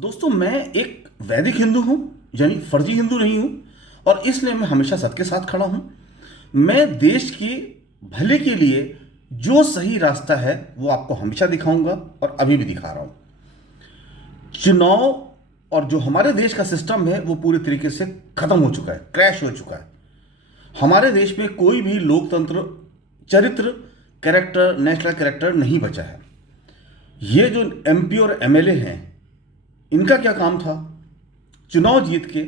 दोस्तों, मैं एक वैदिक हिंदू हूँ, यानी फर्जी हिंदू नहीं हूँ। और इसलिए मैं हमेशा सबके साथ खड़ा हूँ। मैं देश के भले के लिए जो सही रास्ता है वो आपको हमेशा दिखाऊंगा और अभी भी दिखा रहा हूँ। चुनाव और जो हमारे देश का सिस्टम है वो पूरी तरीके से खत्म हो चुका है, क्रैश हो चुका है। हमारे देश में कोई भी लोकतंत्र, चरित्र, कैरेक्टर, नेशनल कैरेक्टर नहीं बचा है। ये जो एमपी और एमएलए हैं, इनका क्या काम था? चुनाव जीत के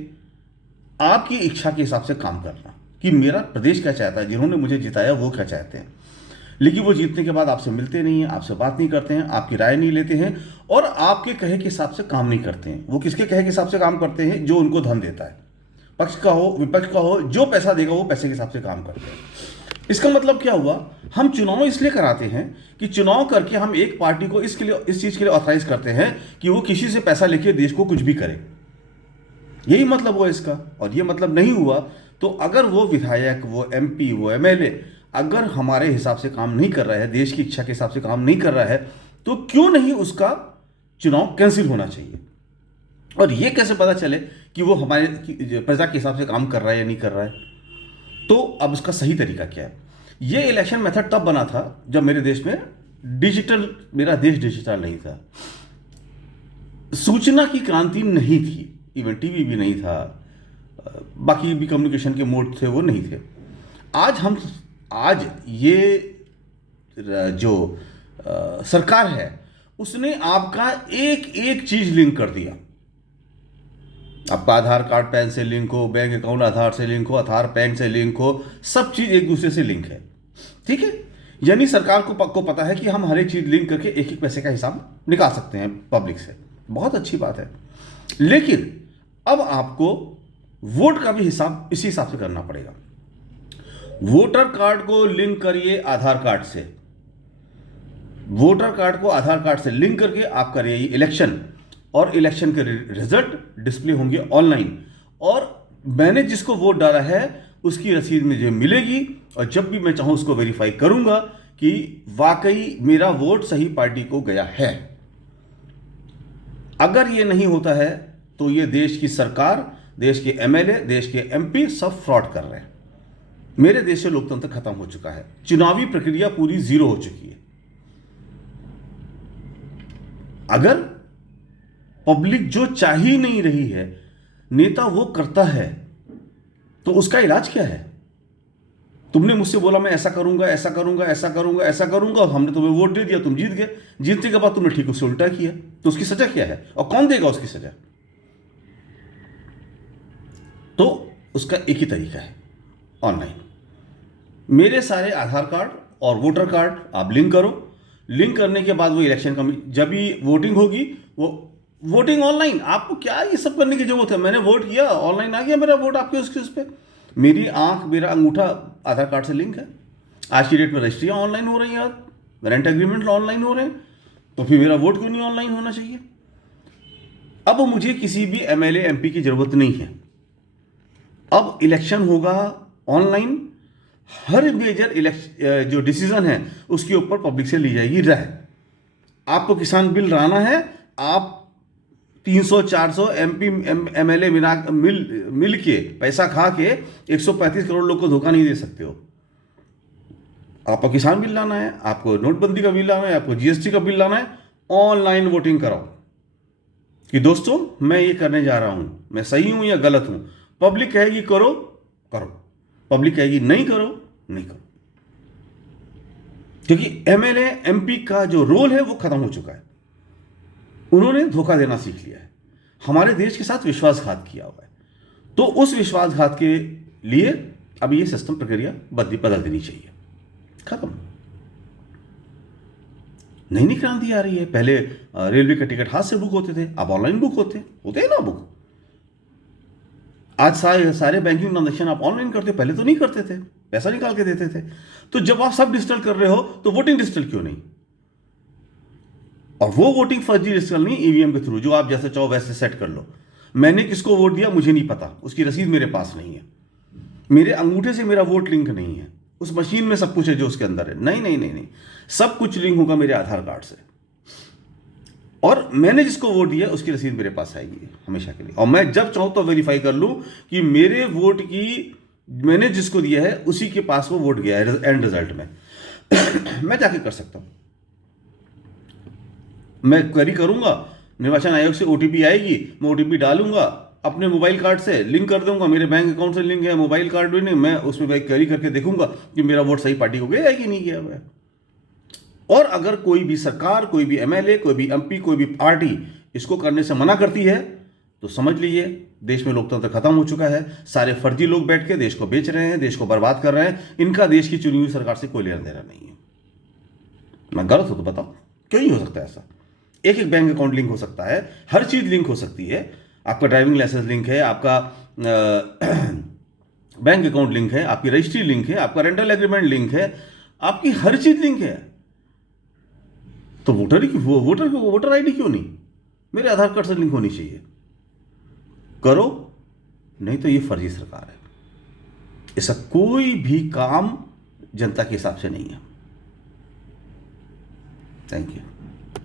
आपकी इच्छा के हिसाब से काम करना कि मेरा प्रदेश क्या चाहता है, जिन्होंने मुझे जिताया वो क्या चाहते हैं। लेकिन वो जीतने के बाद आपसे मिलते नहीं हैं, आपसे बात नहीं करते हैं, आपकी राय नहीं लेते हैं और आपके कहे के हिसाब से काम नहीं करते हैं। वो किसके कहे के हिसाब से काम करते हैं? जो उनको धन देता है, पक्ष का हो विपक्ष का हो, जो पैसा देगा वो पैसे के हिसाब से काम करते हैं। इसका मतलब क्या हुआ? हम चुनाव इसलिए कराते हैं कि चुनाव करके हम एक पार्टी को इसके लिए, इस चीज के लिए ऑथराइज करते हैं कि वो किसी से पैसा लेके देश को कुछ भी करे। यही मतलब हुआ इसका। और ये मतलब नहीं हुआ तो अगर वो विधायक, वो एमपी, वो एमएलए अगर हमारे हिसाब से काम नहीं कर रहा है, देश की इच्छा के हिसाब से काम नहीं कर रहा है, तो क्यों नहीं उसका चुनाव कैंसिल होना चाहिए? और ये कैसे पता चले कि वो हमारे प्रजा के हिसाब से काम कर रहा है या नहीं कर रहा है? तो अब उसका सही तरीका क्या है? ये इलेक्शन मेथड तब बना था जब मेरे देश में मेरा देश डिजिटल नहीं था, सूचना की क्रांति नहीं थी, इवन टीवी भी नहीं था, बाकी भी कम्युनिकेशन के मोड थे वो नहीं थे। आज ये जो सरकार है उसने आपका एक एक चीज लिंक कर दिया। आपका आधार कार्ड पैन से लिंक हो, बैंक अकाउंट आधार से लिंक हो, आधार पैन से लिंक हो, सब चीज एक दूसरे से लिंक है। ठीक है, यानी सरकार को पता है कि हम हर एक चीज लिंक करके एक एक पैसे का हिसाब निकाल सकते हैं पब्लिक से। बहुत अच्छी बात है। लेकिन अब आपको वोट का भी हिसाब इसी हिसाब से करना पड़ेगा। वोटर कार्ड को लिंक करिए आधार कार्ड से, वोटर कार्ड को आधार कार्ड से लिंक करके आप करिए इलेक्शन, और इलेक्शन के रिजल्ट डिस्प्ले होंगे ऑनलाइन, और मैंने जिसको वोट डाला है उसकी रसीद मुझे मिलेगी, और जब भी मैं चाहूं उसको वेरीफाई करूंगा कि वाकई मेरा वोट सही पार्टी को गया है। अगर ये नहीं होता है तो ये देश की सरकार, देश के एमएलए, देश के एमपी सब फ्रॉड कर रहे हैं। मेरे देश से लोकतंत्र खत्म हो चुका है, चुनावी प्रक्रिया पूरी जीरो हो चुकी है। अगर पब्लिक जो चाह ही नहीं रही है, नेता वो करता है, तो उसका इलाज क्या है? तुमने मुझसे बोला मैं ऐसा करूंगा, ऐसा करूंगा, ऐसा करूंगा, ऐसा करूंगा, और हमने तुम्हें वोट दे दिया, तुम जीत गए। जीतने के बाद तुमने ठीक उससे उल्टा किया, तो उसकी सजा क्या है और कौन देगा उसकी सजा? तो उसका एक ही तरीका है, ऑनलाइन। मेरे सारे आधार कार्ड और वोटर कार्ड आप लिंक करो। लिंक करने के बाद वो इलेक्शन कमीशन, जब भी वोटिंग होगी, वो वोटिंग ऑनलाइन। आपको क्या ये सब करने की जरूरत है? मैंने वोट किया, ऑनलाइन आ गया मेरा वोट आपके उसके उस पर। मेरी आंख, मेरा अंगूठा आधार कार्ड से लिंक है। आज की डेट में रजिस्ट्रियाँ ऑनलाइन हो रही हैं, रेंट एग्रीमेंट ऑनलाइन हो रहे हैं, तो फिर मेरा वोट क्यों नहीं ऑनलाइन होना चाहिए? अब मुझे किसी भी एमएलए एमपी की जरूरत नहीं है। अब इलेक्शन होगा ऑनलाइन। हर मेजर इलेक्शन जो डिसीजन है उसके ऊपर पब्लिक से ली जाएगी राय। आपको किसान बिल लाना है, आप 300-400 एमपी एमएलए मिल के पैसा खा के 135 करोड़ लोग को धोखा नहीं दे सकते हो। आपको किसान बिल लाना है, आपको नोटबंदी का बिल लाना है, आपको जीएसटी का बिल लाना है, ऑनलाइन वोटिंग कराओ कि दोस्तों मैं ये करने जा रहा हूं, मैं सही हूं या गलत हूं। पब्लिक कहेगी करो, करो। पब्लिक कहेगी नहीं करो, नहीं करो। क्योंकि एमएलए एमपी का जो रोल है वो खत्म हो चुका है। उन्होंने धोखा देना सीख लिया है, हमारे देश के साथ विश्वासघात किया हुआ है। तो उस विश्वासघात के लिए अब ये सिस्टम प्रक्रिया बदल देनी चाहिए। खत्म। नई नई क्रांति आ रही है। पहले रेलवे का टिकट हाथ से बुक होते थे, अब ऑनलाइन बुक होते हैं ना बुक। आज सारे बैंकिंग ट्रांजेक्शन आप ऑनलाइन करते हो, पहले तो नहीं करते थे, पैसा निकाल के देते थे। तो जब आप सब डिजिटल कर रहे हो तो वोटिंग डिजिटल क्यों नहीं? और वो वोटिंग फर्जी डिजिटल नहीं, ईवीएम के थ्रू, जो आप जैसे चाहो वैसे सेट कर लो। मैंने किसको वोट दिया मुझे नहीं पता, उसकी रसीद मेरे पास नहीं है, मेरे अंगूठे से मेरा वोट लिंक नहीं है, उस मशीन में सब कुछ है जो उसके अंदर है। नहीं नहीं नहीं नहीं, सब कुछ लिंक होगा मेरे आधार कार्ड से। और मैंने जिसको वोट दिया उसकी रसीद मेरे पास आएगी हमेशा के लिए, और मैं जब चाहूँ तो वेरीफाई कर लूँ कि मेरे वोट की, मैंने जिसको दिया है उसी के पास वो वोट गया है एंड रिजल्ट में। मैं जाके कर सकता हूँ, मैं क्वेरी करूंगा, निर्वाचन आयोग से ओटीपी आएगी, मैं ओटीपी डालूंगा, अपने मोबाइल कार्ड से लिंक कर दूंगा, मेरे बैंक अकाउंट से लिंक है, मोबाइल कार्ड भी नहीं, मैं उसमें क्वेरी करके देखूंगा कि मेरा वोट सही पार्टी को गया है कि नहीं गया हुआ है। और अगर कोई भी सरकार, कोई भी एमएलए, कोई भी एमपी, कोई भी पार्टी इसको करने से मना करती है तो समझ लीजिए देश में लोकतंत्र खत्म हो चुका है। सारे फर्जी लोग बैठ के देश को बेच रहे हैं, देश को बर्बाद कर रहे हैं, इनका देश की चुनी हुई सरकार से कोई लेना देना नहीं है। मैं गलत हूं तो बताओ, क्यों नहीं हो सकता ऐसा? एक एक बैंक अकाउंट लिंक हो सकता है, हर चीज लिंक हो सकती है। आपका ड्राइविंग लाइसेंस लिंक है, आपका बैंक अकाउंट लिंक है, आपकी रजिस्ट्री लिंक है, आपका रेंटल एग्रीमेंट लिंक है, आपकी हर चीज लिंक है। तो वोटर आईडी क्यों नहीं मेरे आधार कार्ड से लिंक होनी चाहिए? करो, नहीं तो ये फर्जी सरकार है। ऐसा कोई भी काम जनता के हिसाब से नहीं है। Thank you.